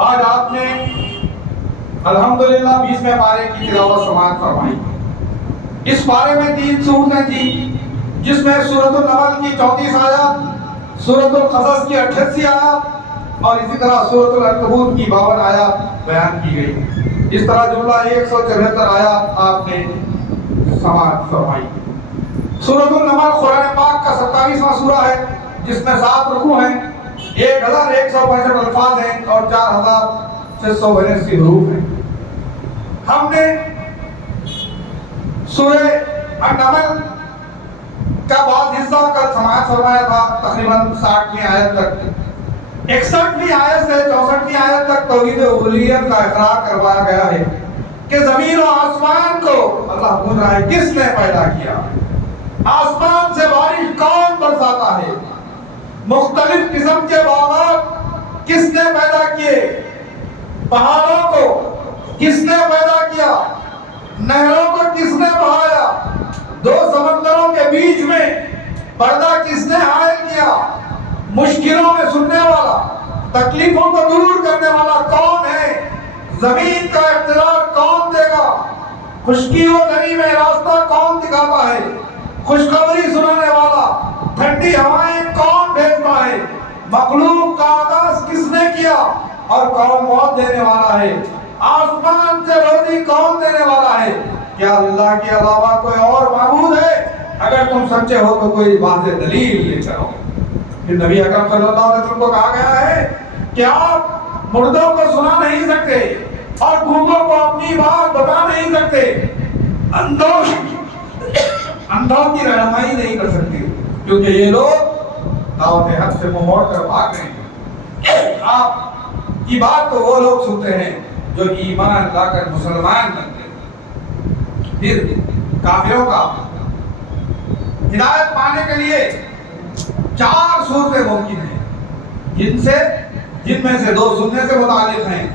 آج آپ نے الحمدللہ 20ویں پارے کی تلاوت سماعت فرمائی. اس پارے میں 3 سورتیں تھیں، جس میں سورۃ النمل کی 34 آیات، سورۃ القصص کی 88 آیات اور اسی طرح سورۃ العنکبوت کی 52 آیات بیان کی گئی. اس طرح جملہ 174 آیات آپ نے سماعت فرمائی. سورۃ النمل قرآن پاک کا 27واں سورہ ہے، جس میں 7 رکوع ہیں، 1165 الفاظ ہیں اور 4682 حروف ہیں. ہم نے سورہ النمل کا بعض حصہ کل سماعت فرمایا تھا، تقریباً 60ویں آیت تک. 61ویں آیت سے 64ویں آیت تک توحید الوہیت کا اقرار کروایا گیا ہے کہ زمین و آسمان کو اللہ پوچھ رہا ہے کس نے پیدا کیا، آسمان سے بارش کون برساتا ہے، مختلف قسم کے باغات کس نے پیدا کیے، پہاڑوں کو کس نے پیدا کیا، نہروں کو کس نے بہایا، 2 سمندروں کے بیچ میں پردہ کس نے حائل کیا، مشکلوں میں سننے والا، تکلیفوں کو دور کرنے والا کون ہے، زمین کا اقتدار کون دے گا، خشکی و تری میں راستہ کون دکھاتا ہے، خوشخبری سنانے والا، ٹھنڈی ہوائیں کون بھیجتا ہے، مخلوق کا آغاز کس نے کیا اور کون موت دینے والا ہے، آسمان سے روزی کون دینے والا ہے، کیا اللہ کے علاوہ کوئی اور معبود ہے؟ اگر تم سچے ہو تو کوئی واضح دلیل لے کر آؤ. پھر نبی اکرم صلی اللہ علیہ وسلم کو کہا گیا ہے کہ آپ مردوں کو سنا نہیں سکتے اور گونگوں کو اپنی بات بتا نہیں سکتے، اندھوں کی رہنمائی نہیں کر سکتے، کیونکہ یہ لوگ دعوت حق سے منہ موڑ کر بھاگ رہے ہیں. آپ کی بات تو وہ لوگ سنتے ہیں جو ایمان لا کر مسلمان بنتے ہیں. پھر کافروں کا ہدایت پانے کے لیے 4 صورتیں ممکن ہیں، جن میں سے 2 سننے سے متعلق ہیں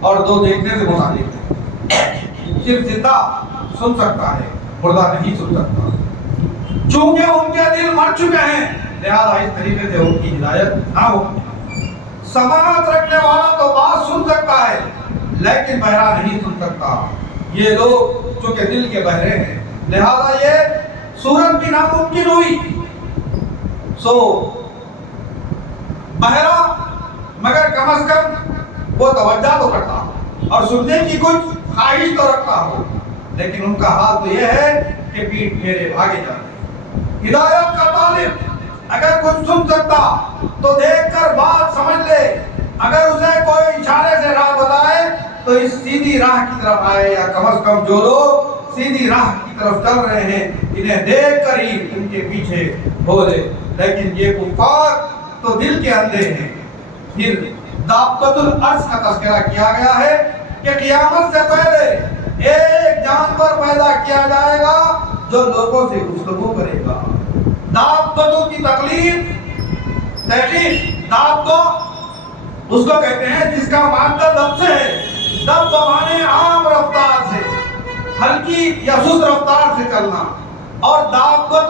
اور 2 دیکھنے سے متعلق ہیں. صرف زندہ سن سکتا ہے، مردہ نہیں سن سکتا. چونکہ ان کے دل مر چکے ہیں لہذا اس طریقے سے ان کی ہدایت نہ ہو. سماعت رکھنے والا تو بات سن سکتا ہے لیکن بہرا نہیں سن سکتا. یہ لوگ چونکہ دل کے بہرے ہیں لہذا یہ صورت بھی ناممکن ہوئی. سو بہرا مگر کم از کم وہ توجہ تو کرتا اور سننے کی کچھ خواہش تو رکھتا ہو، لیکن ان کا حال تو یہ ہے کہ پیٹ پھیرے بھاگے جاتے ہیں. ہدایت کا طالب اگر کچھ سن سکتا تو دیکھ کر بات سمجھ لے، اگر اسے کوئی اشارے سے راہ بتائے تو اس سیدھی راہ کی طرف آئے، یا کم از کم جو لوگ سیدھی راہ کی طرف چل رہے ہیں انہیں دیکھ کر ہی ان کے پیچھے بولے. لیکن یہ کفار تو دل کے اندھے ہیں. پھر دابۃ الارض کا تذکرہ کیا گیا ہے کہ قیامت سے پہلے ایک جانور پیدا کیا جائے گا جو لوگوں سے گفتگو کرے گا. دابۃ کی تحقیق دابۃ اس کو کہتے ہیں جس کا مادہ دب سے ہے. دب مانے عام رفتار سے، ہلکی یا سست رفتار سے چلنا، اور دابۃ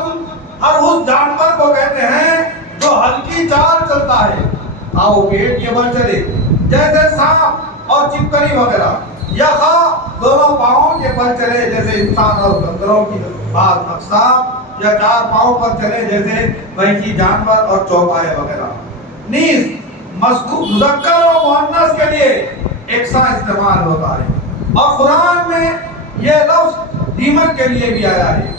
ہر اس جانور کو کہتے ہیں جو ہلکی چال چلتا ہے، آؤ پیٹ کے بل چلے، جیسے سانپ اور چپکلی وغیرہ، یا دونوں پاؤں کے بل چلے جیسے انسان اور بندروں کی بعض اقسام، یا 4 پاؤں پر چلے جیسے وحشی جانور اور چوپائے وغیرہ. نیز مذکر و مؤنث کے لیے یکساں استعمال ہوتا ہے. اور قرآن میں یہ لفظ دیمک کے لیے بھی آیا ہے،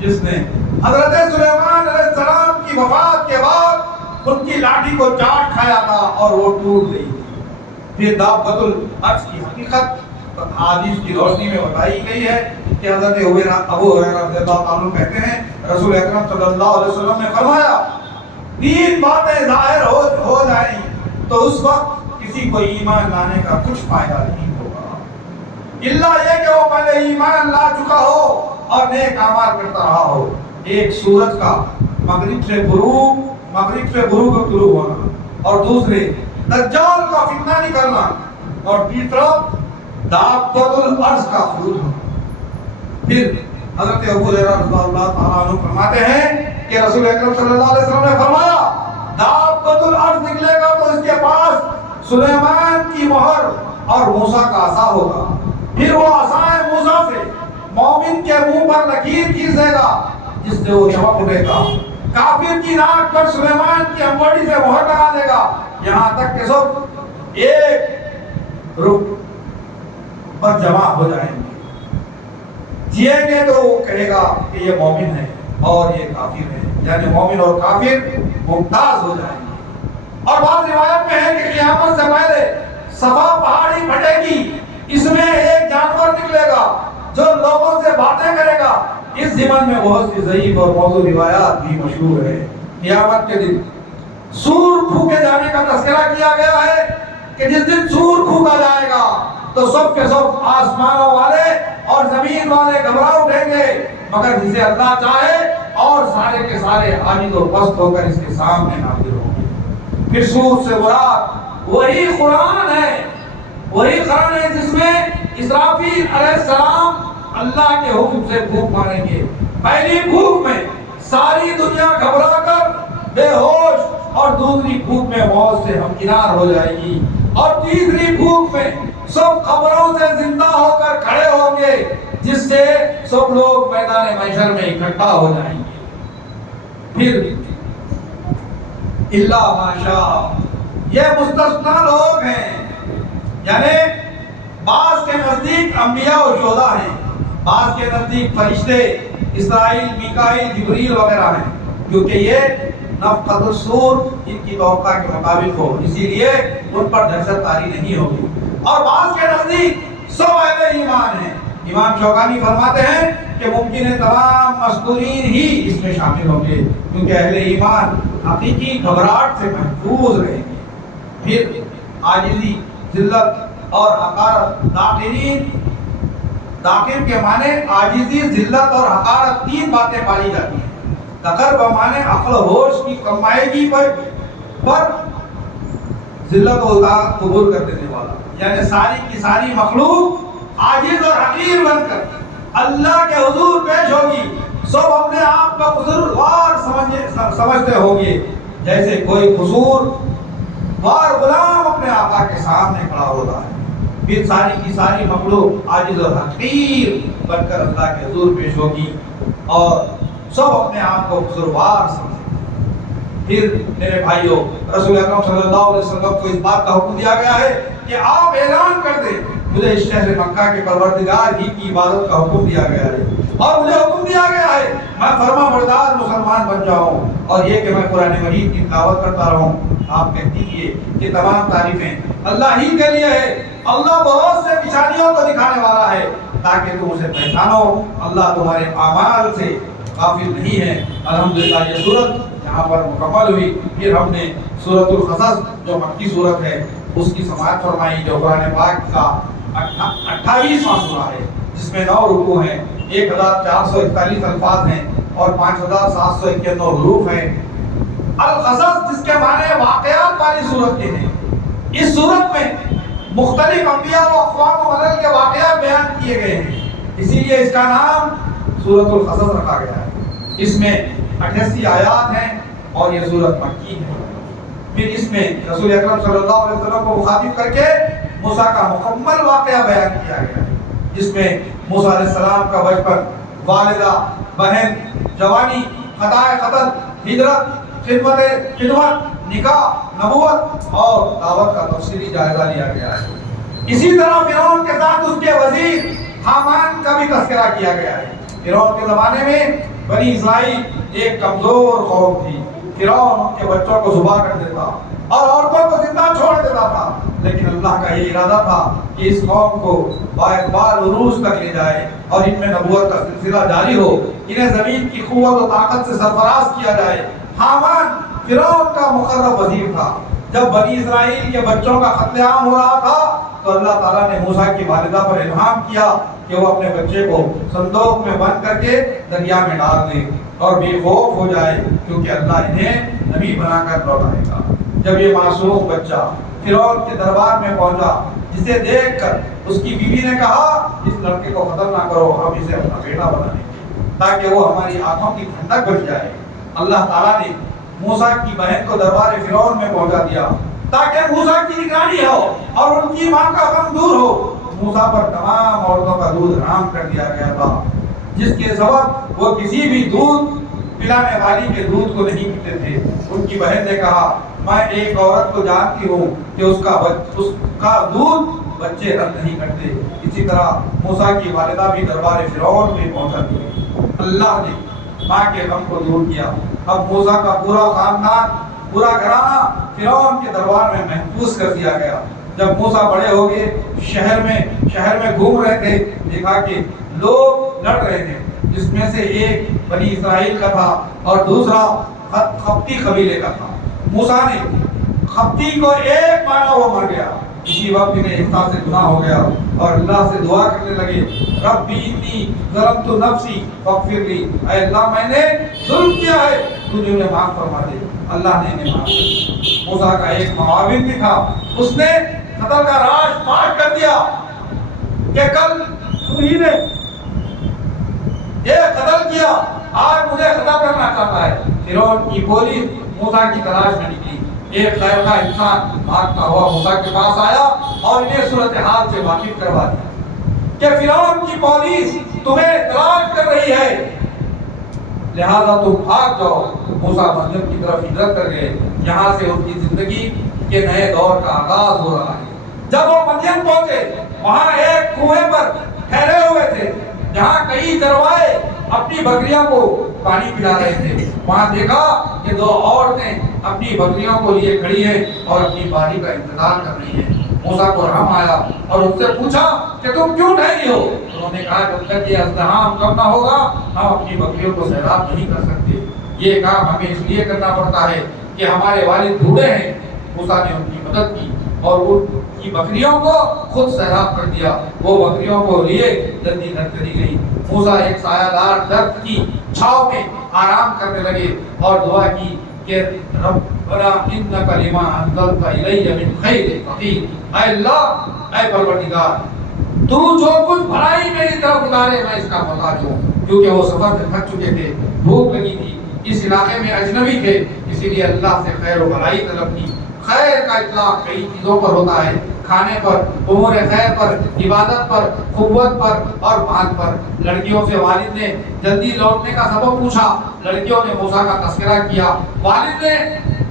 جس نے حضرت سلیمان علیہ السلام کی وفات کے بعد ان کی لاٹھی کو چاٹ کھایا تھا اور وہ ٹوٹ گئی. پھر دابۃ الارض کی حقیقت حدیث کی روشنی میں بتائی گئی ہے کہ حضرت ابو ہریرہ رضی اللہ عنہ کہتے ہیں رسول اکرم صلی اللہ علیہ وسلم نے فرمایا 3 باتیں ظاہر ہو جائیں تو اس وقت کسی کو ایمان لانے کا کچھ فائدہ نہیں ہوگا، الا یہ کہ وہ پہلے ایمان لا چکا ہو اور نیک اعمال کرتا رہا ہو. ایک سورج کا مغرب سے غروب کا طلوع ہونا، اور دوسرے دجال کا فتنہ نکلنا، اور تیسرا دابۃ الارض کا خروج ہونا. پھر حضرت ابو ہریرہ رضی اللہ تعالیٰ عنہ فرماتے ہیں کہ رسول اکرم صلی اللہ علیہ وسلم نے فرمایا دابۃ الارض نکلے گا تو اس کے پاس سلیمان کی مہر اور موسیٰ کا عصا ہوگا، پھر وہ عصائے موسیٰ سے مومن کے منہ پر لکیر کھینچ دے گا جس سے وہ چمک اٹھے گا، کافر کی ناک پر سلیمان کی انگوٹھی سے مہر لگا دے گا، یہاں تک کہ سب ایک رخ پر جمع ہو جائیں گے، جیئیں گے تو وہ کہے گا کہ یہ مومن ہے اور یہ کافر ہے، یعنی مومن اور کافر ممتاز ہو جائیں گے۔ اور بعض روایت میں ہے کہ قیامت سے پہلے صفا پہاڑی پھٹے گی، اس میں ایک جانور نکلے گا جو لوگوں سے باتیں کرے گا۔ اس زمن میں بہت سی ضعیف اور موضوع روایات بھی مشہور ہے۔ قیامت کے دن سور پھونکے جانے کا تذکرہ کیا گیا ہے کہ جس دن سور پھونکا جائے گا تو سب کے سب آسمانوں والے اور زمین والے گھبرا اٹھیں گے، مگر جسے اللہ چاہے اور سارے کے سارے عاجز و پست ہو کر اس کے سامنے حاضر ہوں گے۔ پھر سور سے مراد وہی قرآن ہے، وہی قرآن ہے جس میں اسرافیل علیہ السلام اللہ کے حکم سے پھونک ماریں گے۔ پہلی پھونک میں ساری دنیا گھبرا کر بے ہوش اور دوسری پھونک میں موت سے ہمکنار ہو جائے گی، اور تیسری پھونک میں سب قبروں سے زندہ ہو کر کھڑے ہوں گے جس سے سب لوگ میدان محشر میں اکٹھا ہو جائیں گے۔ پھر اللہ ماشاء، یہ مستثنا لوگ ہیں، یعنی بعض کے نزدیک انبیاء و شہداء ہیں، بعض کے نزدیک فرشتے اسرائیل، میکائیل، جبریل وغیرہ ہیں، کیونکہ یہ نفخۃ الصور ان کی توقع کے مطابق ہو، اسی لیے ان پر دہشت طاری نہیں ہوگی۔ اور بعض کے نزدیک سب اہل ایمان ہیں۔ امام شوکانی فرماتے ہیں کہ ممکن ہے تمام مذکورین ہی اس میں شامل ہوں گے، کیونکہ اہل ایمان حقیقی گھبراہٹ سے محفوظ رہیں گے۔ پھر عاجزی، ذلت اور حقارت، داخل کے معنی عاجزی، ذلت اور حقارت تین باتیں پائی جاتی ہیں۔ دکر بمانے عقل ہوش کی کمائیگی پر ذلت و اطاعت قبول کر دینے والا، یعنی ساری کی ساری مخلوق عاجز اور حقیر بن کر اللہ کے حضور پیش ہوگی، سب اپنے آپ کا قصوروار سمجھتے ہوں گے، جیسے کوئی قصوروار غلام اپنے آقا کے سامنے کھڑا ہوتا ہے۔ پھر ساری کی ساری مخلوق عاجز اور حقیر بن کر اللہ کے حضور پیش ہوگی اور سب اپنے آپ کو قصوروار سمجھیں۔ پھر میرے بھائیوں، رسول اکرم صلی اللہ علیہ وسلم کو اس بات کا حکم دیا گیا ہے کہ آپ اعلان کر دیں، مجھے اس شہر مکہ کے پروردگار ہی کی عبادت کا حکم دیا گیا ہے، اور مجھے حکم دیا گیا ہے میں فرما بردار مسلمان بن جاؤں، اور یہ کہ میں قرآن مجید کی تلاوت کرتا رہوں۔ آپ کہہ دیجئے کہ تمام تعریفیں اللہ ہی کے لیے ہے، اللہ بہت سے نشانیوں کو دکھانے والا ہے تاکہ تم اسے پہچانو، اللہ تمہارے اعمال سے غافل نہیں ہے۔ الحمدللہ یہ سورت یہاں پر مکمل ہوئی۔ پھر ہم نے سورۃ القصص جو مکی سورت ہے اس کی سماعت فرمائی، جو قرآن پاک کا 28واں سورہ ہے، جس میں 9 رکوع ہیں، 1441 الفاظ ہیں اور 5791 حروف ہیں۔ القصص جس کے معنی واقعات والی صورت کے ہیں۔ اس صورت میں مختلف انبیاء و اقوام و ملل کے واقعات بیان کیے گئے ہیں، اسی لیے اس کا نام سورۃ القصص رکھا گیا ہے۔ اس میں 88 آیات ہیں اور یہ سورت مکی ہے۔ پھر اس میں رسول اکرم صلی اللہ علیہ وسلم کو مخاطب کر کے موسیٰ کا مکمل واقعہ بیان کیا گیا ہے، جس میں موسیٰ علیہ السلام کا بچپن، والدہ، بہن، جوانی، خطائے قتل، ہجرت، خدمت، نکاح، نبوت اور دعوت کا تفصیلی جائزہ لیا گیا ہے۔ اسی طرح فرعون کے ساتھ اس کے وزیر حامان کا بھی تذکرہ کیا گیا ہے۔ فرعون کے زمانے میں بنی اسرائیل ایک کمزور قوم تھی۔ فرعون ان کے بچوں کو ذبح کر دیتا اور عورتوں کو زندہ چھوڑ دیتا تھا، لیکن اللہ کا یہ ارادہ تھا کہ اس قوم کو بااعتبار عروج تک لے جائے اور ان میں نبوت کا سلسلہ جاری ہو، انہیں زمین کی قوت و طاقت سے سرفراز کیا جائے۔ حامان فرعون کا مقرب وزیر تھا۔ جب بنی اسرائیل کے بچوں کا قتل عام ہو رہا تھا تو اللہ تعالیٰ نے موسیٰ کی والدہ پر الہام کیا کہ وہ اپنے بچے کو صندوق میں بند کر کے دریا میں ڈال دے اور بے خوف ہو جائے، کیونکہ اللہ انہیں نبی بنا کر لوٹائے گا۔ جب یہ معصوم بچہ فرعون کے دربار میں پہنچا، جسے دیکھ کر اس کی بیوی نے کہا اس لڑکے کو ختم نہ کرو، ہم اسے اپنا بیٹا بنا لیں گے تاکہ وہ ہماری آنکھوں کی ٹھنڈک بن جائے۔ اللہ تعالیٰ نے موسیٰ کی بہن کو دربار فرعون میں پہنچا دیا تاکہ موسیٰ کی نگرانی ہو اور ان کی ماں کا غم دور ہو۔ موسیٰ پر تمام عورتوں کا دودھ حرام کر دیا گیا تھا، جس کے سبب وہ کسی بھی دودھ پلانے والی کے دودھ کو نہیں پیتے تھے۔ ان کی بہن نے کہا میں ایک عورت کو جانتی ہوں کہ اس کا دودھ بچے رد نہیں کرتے۔ اسی طرح موسیٰ کی والدہ بھی دربار فرعون میں پہنچ گئی۔ اللہ نے ماں کے غم کو دور کیا۔ اب موسیٰ کا پورا خاندان، پورا گھرانہ فرعون کے دربار میں محفوظ کر دیا گیا۔ جب موسیٰ بڑے ہو گئے، شہر میں گھوم رہے تھے، دیکھا کہ لوگ لڑ رہے تھے، جس میں سے ایک بنی اسرائیل کا تھا اور دوسرا خپتی قبیلے کا تھا۔ موسیٰ نے خپتی کو ایک مارا، وہ مر گیا۔ اسی وقت انہیں احساس گناہ ہو گیا اور اللہ سے دعا کرنے لگے، ربی انی ظلمت نفسی فاغفر لی، اے اللہ میں نے ظلم کیا ہے، تو مجھے معاف فرما دے۔ اللہ نے انہیں معاف کر دیا۔ موسیٰ کا ایک معاون بھی تھا، اس نے قتل کا راز پاٹ کر دیا کہ کل تمہیں نے یہ قتل کیا، آج مجھے قتل کرنا چاہتا ہے۔ فرعون کی پولیس موسیٰ کی تلاش میں نکلی۔ ایک غیر کا انسان بھاگتا ہوا موسیٰ کے پاس آیا اور انہیں صورتحال سے واقف کروا دیا کہ فرعون کی پولیس تمہیں تلاش کر رہی ہے، لہذا تم بھاگ جاؤ۔ موسیٰ مدین کی طرف ہجرت کر گئے۔ یہاں سے ان کی زندگی کے نئے دور کا آغاز ہو رہا ہے۔ جب وہ مدین پہنچے، وہاں ایک کنویں پر ٹھہرے ہوئے تھے، جہاں کئی چروائے اپنی بکریوں کو پانی پلا رہے تھے۔ وہاں دیکھا کہ دو عورتیں اپنی بکریوں کو لیے کھڑی ہیں اور اپنی باری کا انتظار کر رہی ہیں۔ موسیٰ کو رحم آیا اور ان سے پوچھا کہ تم کیوں ٹھہری ہو؟ انہوں نے کہا جب تک یہ ازدحام کم نہ ہوگا ہم اپنی بکریوں کو سیراب نہیں کر سکتے۔ یہ کام ہمیں اس لیے کرنا پڑتا ہے کہ ہمارے والد بوڑھے ہیں۔ موسیٰ نے ان کی مدد کی اور ان کی بکریوں کو خود سیراب کر دیا۔ وہ بکریوں کو لیے جلدی گھر چلی گئی۔ موسیٰ ایک سایہ دار درخت کی چھاؤں میں آرام کرنے لگے اور دعا کی کہ ربنا انک لما انزلت الی من خیر فقیر، اے اللہ، اے پروردگار، تو جو کچھ بھلائی میری طرف اتارے میں اس کا محتاج ہوں۔ کیونکہ وہ سفر سے تھک چکے تھے، بھوک لگی تھی، اس علاقے میں اجنبی تھے، اسی لیے اللہ سے خیر و بھلائی طلب کی۔ خیر کا اطلاق کئی چیزوں پر ہوتا ہے، کھانے پر، امور خیر پر، عبادت پر، قوت پر اور مال پر۔ لڑکیوں سے والد نے جلدی لوٹنے کا سبب پوچھا۔ لڑکیوں نے موسیٰ کا تذکرہ کیا۔ والد نے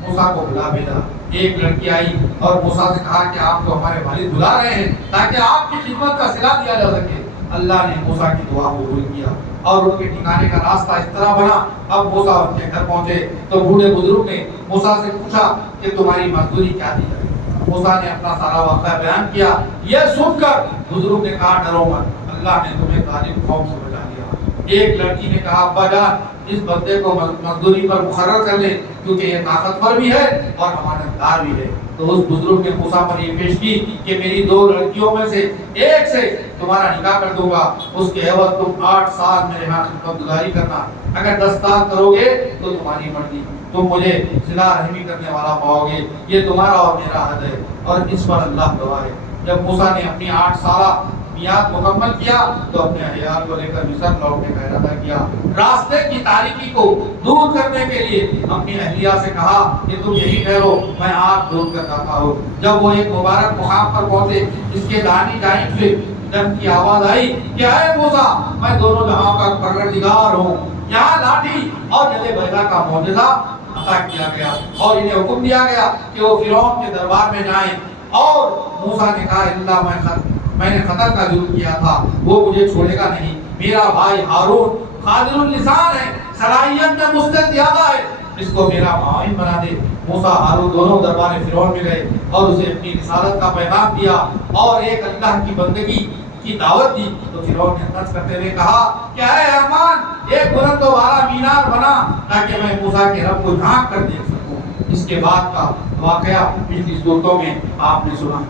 موسیٰ کو بلا بھیجا۔ ایک لڑکی آئی اور موسیٰ سے کہا کہ آپ کو ہمارے والد بلا رہے ہیں تاکہ آپ کی خدمت کا صلہ دیا جا سکے۔ اللہ نے موسیٰ کی دعا کو قبول کیا اور ان کے ٹھکانے کا راستہ اس طرح بنا۔ اب موسیٰ ان کے گھر پہنچے تو بوڑھے بزرگ نے موسیٰ سے پوچھا کہ تمہاری مزدوری کیا دی جائے؟ موسیٰ نے اپنا سارا واقعہ بیان کیا۔ یہ سن کر بزرگ نے کہا ڈرو مت، اللہ نے تمہیں ظالم قوم سے بچا لیا۔ ایک لڑکی نے کہا ابا جان اس بندے کو مزدوری پر مقرر کر لیں کیونکہ یہ طاقتور بھی ہے اور امانتدار بھی ہے۔ تو اس بزرگ نے موسیٰ پر یہ پیش کی کہ میری دو لڑکیوں میں سے ایک سے تمہارا نکاح کر دوں گا، اس کے عوض تم 8 سال میرے ہاں خدمت گزاری کرنا، اگر 10 سال کرو گے تو تمہاری مرضی، تم مجھے صلہ رحمی کرنے والا پاؤ گے، یہ تمہارا اور میرا عہد ہے اور اس پر اللہ گواہ ہے۔ جب موسیٰ نے اپنی 8 سالہ میعاد مکمل کیا تو اپنے عیال کو لے کر مصر لوٹنے کا ارادہ کیا۔ راستے کی تاریکی کو دور کرنے کے لیے اپنی اہلیہ سے کہا کہ تم یہی ٹھہرو، میں آگ ڈھونڈ کر لاتا ہوں۔ جب وہ ایک مبارک مقام پر پہنچے، اس کے دانی جانب سے دم کی آواز آئی کہ اے موسیٰ میں دونوں جہاں کا پروردگار ہوں۔ یہاں لاٹھی اور جلے بیضا کا معجزہ عطا کیا گیا اور انہیں حکم دیا گیا کہ وہ فرعون کے دربار میں جائیں، اور موسیٰ نے کہا اللہ میں نے قتل کا جرم کیا تھا، وہ مجھے چھوڑے گا نہیں۔ میرا بھائی ہارون قادر اللسان ہے، صلاحیت میں مستعد زیادہ ہے، اس کو میرا معاون بنا دے۔ موسیٰ ہارون دونوں دربار فرعون میں گئے اور اسے اپنی رسالت کا پیغام دیا اور ایک اللہ کی بندگی کی دعوت دی۔ تو فرعون نے حرص کرتے ہوئے کہا کہ اے حامان ایک بلند و بالا مینار بنا تاکہ میں موسیٰ کے رب کو جھانک کر دیکھ سکوں۔ اس کے بعد کا واقعہ پچھلی صورتوں میں آپ نے سنا۔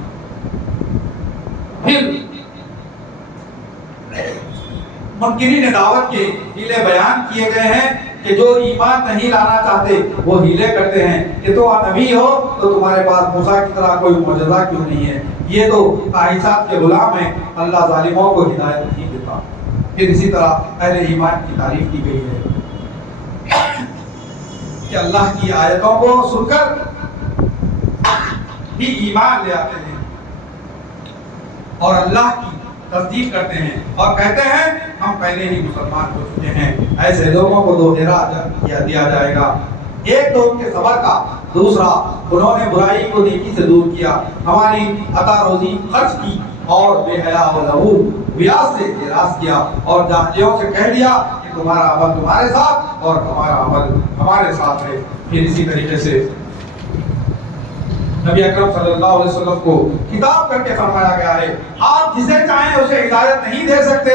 پھر منکرین دعوت کے ہیلے بیان کیے گئے ہیں کہ جو ایمان نہیں لانا چاہتے وہ ہیلے کرتے ہیں کہ تو نبی ہو تو تمہارے پاس موسیٰ کی طرح کوئی معجزہ کیوں نہیں ہے؟ یہ تو خواہشات کے غلام ہیں، اللہ ظالموں کو ہدایت نہیں دیتا۔ پھر اسی طرح اہل ایمان کی تعریف کی گئی ہے کہ اللہ کی آیتوں کو سن کر ہی ایمان لے آتے ہیں اور اللہ کی تصدیق کرتے ہیں اور کہتے ہیں ہم پہلے ہی مسلمان ہو چکے ہیں، ایسے لوگوں کو دوہرا دیا جائے گا۔ ایک تو ان کے صبر کا، دوسرا انہوں نے برائی کو نیکی سے دور کیا، ہماری عطا روزی خرچ کی اور بے حیا و لغو ریاض سے اعراض کیا اور جاہلیوں سے کہہ دیا کہ تمہارا عمل تمہارے ساتھ اور ہمارا عمل ہمارے ساتھ ہے۔ پھر اسی طریقے سے نبی اکرم صلی اللہ علیہ وسلم کو خطاب کر کے فرمایا گیا ہے آپ جسے چاہیں اسے ہدایت نہیں دے سکتے،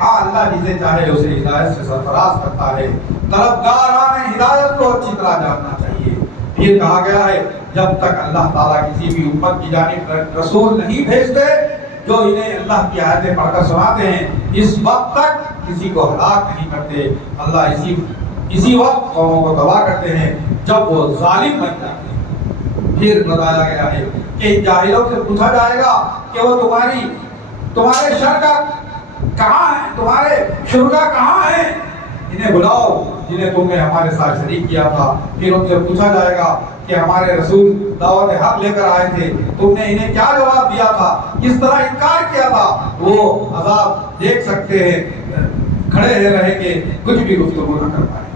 ہاں اللہ جسے چاہے اسے ہدایت سے سرفراز کرتا ہے۔ طلبگاران ہدایت کو اچھی طرح جاننا چاہیے۔ پھر کہا گیا ہے جب تک اللہ تعالیٰ کسی بھی امت کی جانب رسول نہیں بھیجتے جو انہیں اللہ کی آیتیں پڑھ کر سناتے ہیں، اس وقت تک کسی کو ہلاک نہیں کرتے۔ اللہ اسی وقت قوموں کو تباہ کرتے ہیں جب وہ ظالم بن جاتے ہیں۔ پھر بتایا گیا ہے کہ جاہلوں سے پوچھا جائے گا کہ وہ تمہارے شرکا کہاں ہیں، تمہارے شرکا کہاں ہیں، انہیں بلاؤ جنہیں تم نے ہمارے ساتھ شریک کیا تھا۔ پھر ان سے پوچھا جائے گا کہ ہمارے رسول دعوت حق لے کر آئے تھے، تم نے انہیں کیا جواب دیا تھا، کس طرح انکار کیا تھا۔ وہ عذاب دیکھ سکتے ہیں، کھڑے رہیں گے، کچھ بھی گفتگو نہ کر پائیں۔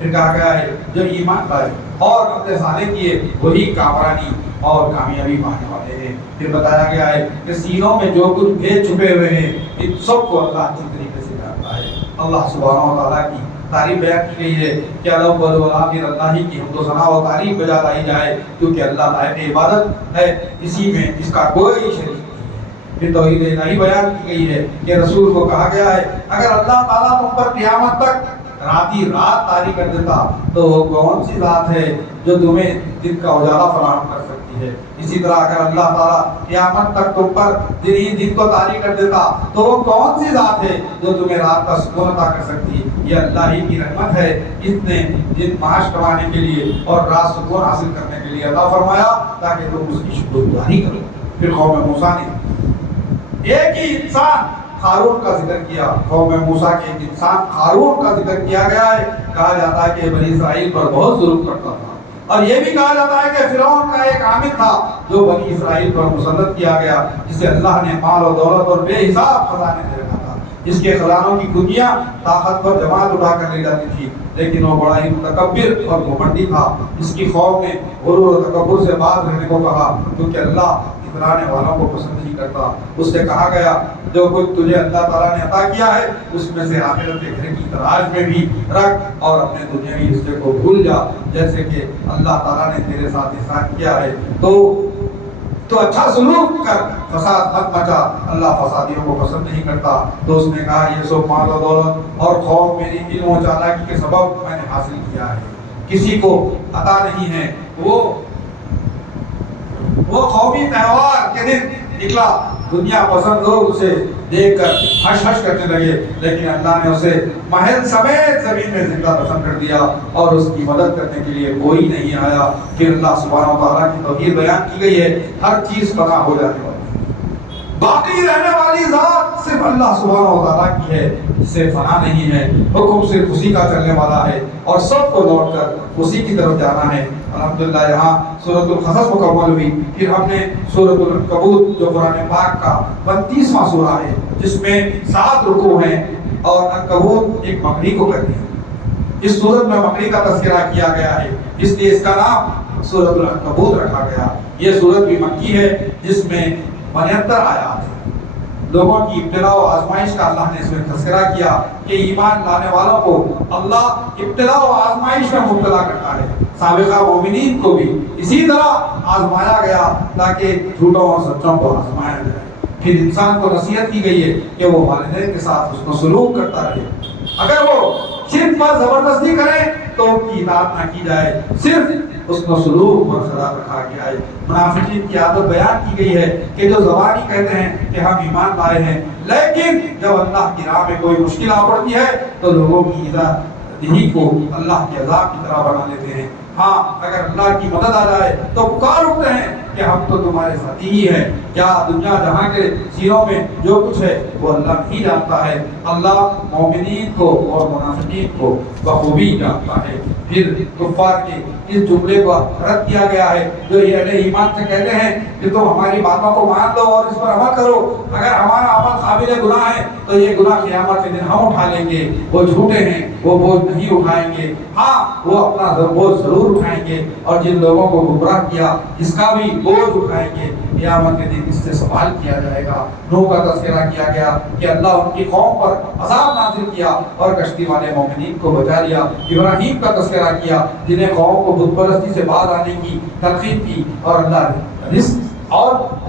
پھر کہا گیا ہے جو ایمان لائے اور اپنے سالے کیے وہی کامرانی اور کامیابی پانے والے ہیں۔ پھر بتایا گیا ہے کہ سینوں میں جو کچھ بھید چھپے ہوئے ہیں ان سب کو اللہ اچھی طریقے سے جانتا ہے۔ اللہ سبحانہ و تعالیٰ کی تعریف بیان کی گئی ہے کہ اللہ ہی کی حمد و ثنا و تعریف بجا لائی جائے کیونکہ اللہ لائق عبادت ہے، اسی میں اس کا کوئی شریک نہیں ہے۔ پھر توحید الہی بیان کی گئی ہے کہ رسول کو کہا گیا ہے اگر اللہ تعالیٰ تم پر قیامت تک رات طاری کر دیتا تو وہ کون سی ذات ہے جو تمہیں دن کا اجالا فراہم کر سکتی ہے۔ اسی طرح اگر اللہ تعالیٰ قیامت تک تم پر دن کو طاری کر دیتا تو وہ کون سی ذات ہے جو تمہیں رات کا سکون عطا کر سکتی۔ یہ اللہ ہی کی رحمت ہے، اس نے دن معاش کمانے کے لیے اور رات سکون حاصل کرنے کے لیے عطا فرمایا تاکہ تم اس کی شکر گزاری کرو۔ پھر قوم موسیٰ نے ایک ہی انسان ہارون کا ذکر کیا، قوم موسیٰ کے ایک انسان ہارون کا ذکر کیا گیا ہے۔ کہا جاتا ہے کہ بنی اسرائیل پر بہت ظلم کرتا تھا اور یہ بھی کہا جاتا ہے کہ فرعون کا ایک عامل تھا جو بنی اسرائیل پر مسلط کیا گیا، جسے اللہ نے مال و دولت اور بے حساب خزانے دے رکھا تھا۔ اس کے خزانوں کی کنجیاں طاقتور جماعت اٹھا کر لے جاتی تھی، لیکن وہ بڑا ہی متکبر اور گھمنڈی تھا۔ اس کی قوم نے غرور و تکبر سے باز رہنے کو کہا کیونکہ اللہ اترانے والوں کو پسند نہیں کرتا۔ اس سے کہا گیا جو کچھ تجھے اللہ تعالیٰ نے عطا کیا ہے اس میں سے آخرت کے گھر کی تلاش میں بھی رکھ اور اپنے دنیاوی رشتے کو بھول جا، جیسے کہ اللہ تعالیٰ نے تیرے ساتھ احسان کیا ہے تو اچھا سلوک کر، فساد مت مچا، اللہ فسادیوں کو پسند نہیں کرتا۔ تو اس نے کہا یہ سب مال و دولت اور خوف میری علم و چالاکی کے سبب میں نے حاصل کیا ہے، کسی کو عطا نہیں ہے۔ وہ قومی تہوار کے دن نکلا، دنیا پسند لوگ اسے دیکھ کر ہش ہش کرنے لگے، لیکن اللہ نے اسے محل سمیت زمین میں زندہ دفن کر دیا اور اس کی مدد کرنے کے لیے کوئی نہیں آیا۔ پھر اللہ سبحانہ و تعالیٰ کی توحید بیان کی گئی ہے، ہر چیز فنا ہو جانے والی، باقی رہنے والی ذات صرف اللہ سبحانہ و تعالیٰ کی ہے، جس سے فنا نہیں ہے، حکم صرف اسی کا چلنے والا ہے اور سب کو لوٹ کر اسی کی طرف جانا ہے۔ الحمدللہ یہاں سورۃ القصص مکمل ہوئی، پھر ہم نے سورۃ العنکبوت جو قرآن پاک کا 32واں سورہ ہے جس میں 7 رکوع ہیں اور عنکبوت ایک مکڑی کو کہتے ہیں، اس سورت میں مکڑی کا تذکرہ کیا گیا ہے، اس لیے اس کا نام سورۃ العنکبوت رکھا گیا۔ یہ سورت بھی مکی ہے جس میں 72 آیات ہیں۔ لوگوں کی ابتلا و آزمائش کا اللہ نے اس میں تذکرہ کیا کہ ایمان لانے والوں کو اللہ ابتلا و آزمائش میں مبتلا کرتا ہے۔ سابقہ مومنین کو بھی اسی طرح آزمایا گیا تاکہ جھوٹوں اور سچوں کو آزمایا جائے۔ پھر انسان کو نصیحت کی گئی ہے کہ وہ والدین کے ساتھ اس کو سلوک کرتا رہے، اگر وہ شرک پر زبردستی کریں تو ان کی اطاعت نہ کی جائے، صرف اس کو سلوک برقرار رکھا گیا ہے۔ منافقین کی عادت بیان کی گئی ہے کہ جو زبانی کہتے ہیں کہ ہم ایمان لائے ہیں، لیکن جب اللہ کی راہ میں کوئی مشکل آ پڑتی ہے تو لوگوں کی دہی کو اللہ کے عذاب کی طرح بنا لیتے ہیں۔ ہاں اگر اللہ کی مدد آ جائے تو پکار اٹھتے ہیں کہ ہم تو تمہارے ساتھی ہی ہیں. کیا دنیا جہاں کے سینوں میں جو کچھ ہے وہ اللہ ہی جانتا ہے. اللہ مومنین کو اور منافقین کو بخوبی جانتا ہے. پھر کفار کے اس جملے کو رد کیا گیا ہے جو یہ اہل ایمان سے کہتے ہیں کہ تم ہماری باتوں کو مان لو اور اس پر عمل کرو. اگر ہمارا عمل قابل گناہ ہے تو یہ گناہ قیامت کے دن ہم اٹھا لیں گے. وہ جھوٹے ہیں, وہ بوجھ نہیں اٹھائیں گے. ہاں وہ اپنا بوجھ ضرور اٹھائیں گے, اور جن لوگوں کو گمراہ کیا اس کا بھی بوجھ اٹھائیں گے. قیامت کے دن اس سے سوال کیا جائے گا. نوح کا تذکرہ کیا گیا کہ اللہ ان کی قوم پر عذاب نازل کیا اور کشتی والے مومنین کو بچا لیا. ابراہیم کا تذکرہ کیا جنہیں قوم کو بت پرستی سے باز آنے کی تلقین کی اور اللہ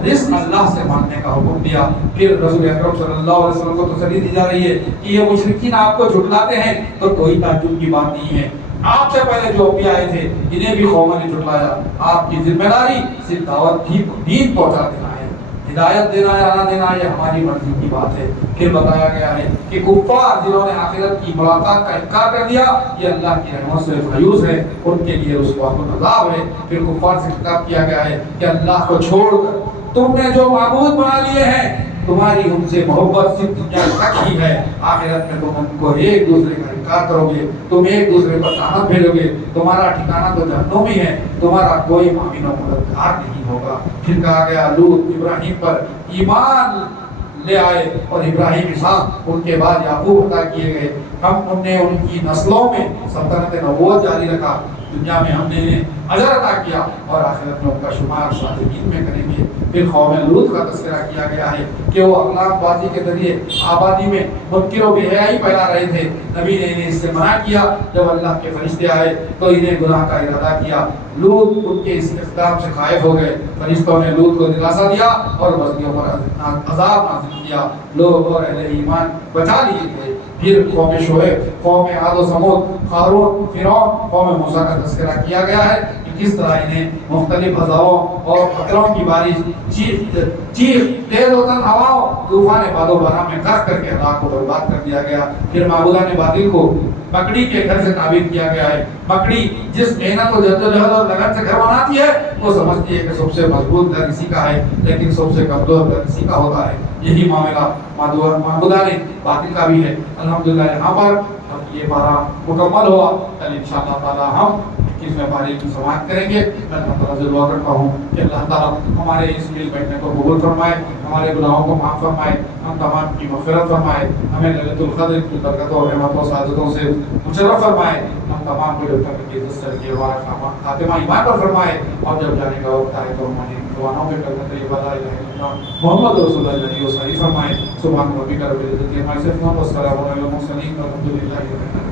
رزق اللہ سے مانگنے کا حکم دیا. پھر رسول اکرم صلی اللہ علیہ وسلم کو تسلی دی جا رہی ہے کہ یہ مشرکین آپ کو جھٹلاتے ہیں تو کوئی تعجب کی بات نہیں ہے. آپ سے پہلے جو انبیاء آئے تھے انہیں بھی قوموں نے جھٹلایا. آپ کی ذمہ داری صرف دعوت دین پہنچا دینا ہے, ہدایت دینا ہے, آنا دینا ہے, یہ ہماری مرضی کی بات ہے. پھر بتایا گیا ہے کہ کفار جنہوں نے آخرت کی ملاقات کا انکار کر دیا یہ اللہ کی رحمت سے مایوس ہے, ان کے لیے رسواکن عذاب ہے. پھر کفار سے خطاب کیا گیا ہے کہ اللہ کو چھوڑ کر تم نے جو معبود بنا لیے ہیں تمہاری ان سے محبت صرف دنیا تک ہی ہے. آخرت میں تم ان کو ایک دوسرے کا انکار کرو گے, تم ایک دوسرے پر لعنت بھیجو گے, تمہارا ٹھکانہ تو جہنم ہی ہے, تمہارا کوئی معاون و مددگار نہیں ہوگا. پھر کہا گیا لوط ابراہیم پر ایمان لے آئے اور ابراہیم اسحاق ان کے بعد یعقوب عطا کیے گئے. ہم نے ان کی نسلوں میں سلطنت نبوت جاری رکھا. دنیا میں ہم نے انہیں اجر عطا کیا اور آخرت میں ان کا شمار صادقین میں کریں گے. پھر قوم لوط کا تذکرہ کیا گیا ہے کہ وہ اخلاق بازی کے ذریعے آبادی میں منکر و بے حیائی پھیلا رہے تھے. نبی نے انہیں اس سے منع کیا. جب اللہ کے فرشتے آئے تو انہیں گناہ کا ارادہ کیا. لوط ان کے اس اقدام سے خائف ہو گئے. فرشتوں نے لوط کو دلاسا دیا اور بستیوں پر عذاب نازل کیا. لوگ اور اہل ایمان بچا لیے گئے. پھر قوم شعیب, قوم عاد و ثمود, قارون, فرعون, قوم موسیٰ کا تذکرہ کیا گیا ہے کہ کس طرح انہیں مختلف عذابوں اور خطروں کی بارش, چیخ, تیز وطن ہواؤں, طوفان باد و باران میں غرق کر کے ہلاک کو برباد کر دیا گیا. پھر معبودان باطل کو مکڑی کے گھر سے تعبیر کیا گیا ہے. مکڑی جس محنت و جدوجہد اور لگن سے گھر بناتی ہے وہ سمجھتی ہے کہ سب سے مضبوط گھر اسی کا ہے, لیکن سب سے کمزور گھر اسی کا ہوتا ہے. یہی معاملہ معبودان باطل کا بھی ہے. الحمدللہ یہاں پر یہ پارہ مکمل ہوا. کل انشاءاللہ تعالی ہم اس میں پارے کی سماعت کریں گے. میں اللہ تعالیٰ سے دعا کرتا ہوں کہ اللہ تعالیٰ ہمارے اس مل بیٹھنے کو قبول فرمائے, ہمارے گناہوں کو معاف فرمائے, ہم تمام کی مغفرت فرمائے, ہمیں ليلۃ القدر کی برکتوں اور رحمتوں سعادتوں سے مشرف فرمائے, ہم تمام کو جب تک کی عزت سے رکھے ہمارا خاتمہ ایمان پر فرمائے. اور جب جانے کا وقت آئے تو ہماری دعاؤں میں کلمۃ طیبہ لا الہ الا اللہ محمد رسول اللہ علیہ وسلم فرمائے. سبحان ربک رب العزۃ عما یصفون والسلام علی المرسلین والحمد للہ رب العالمین.